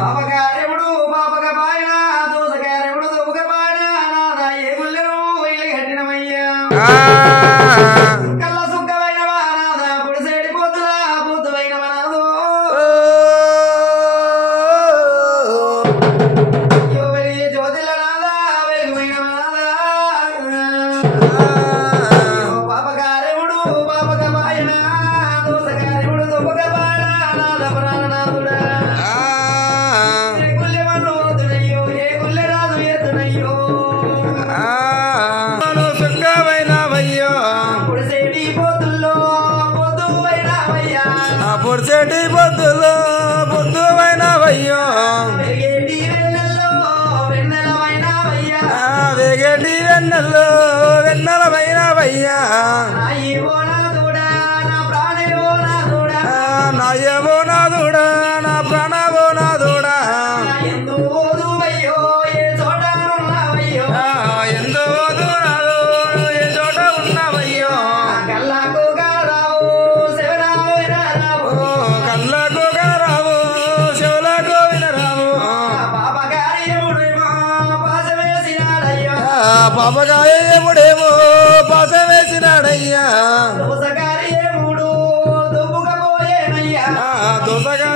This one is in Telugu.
పాపకార్యముడు పాపక పాయన దోసకార్యముడు దొబ్బక పాయన నాద ఏ గుళ్ళను ఇల్లు కట్టినమయ్యా కళ్ళ సుక్కమైన నాద పుడిసేడి పొద్దుల పొద్దువైన నాదో ఎవరి జ్యోతిల నాద వెలుగుమైన నాద పాపకార్యముడు పాపక పాయన దోసకార్యముడు దొబ్బక పాయన నాద ప్రాణనాథుడా పొడిసేటి పొద్దులో పొద్దువైనవయ్యో వెగేటి వెన్నెల్లో వెన్నెలమైనవయ్యా నాయవో నాదుడా నా ప్రాణవో నాదుడా ఎందు నాదు ఏ చోట ఉన్నవయ్యో కళ్ళకు రావు చెవులకు వినరావు పాపగాయముడేమో పాస వేసినాడయ్యా దోసగా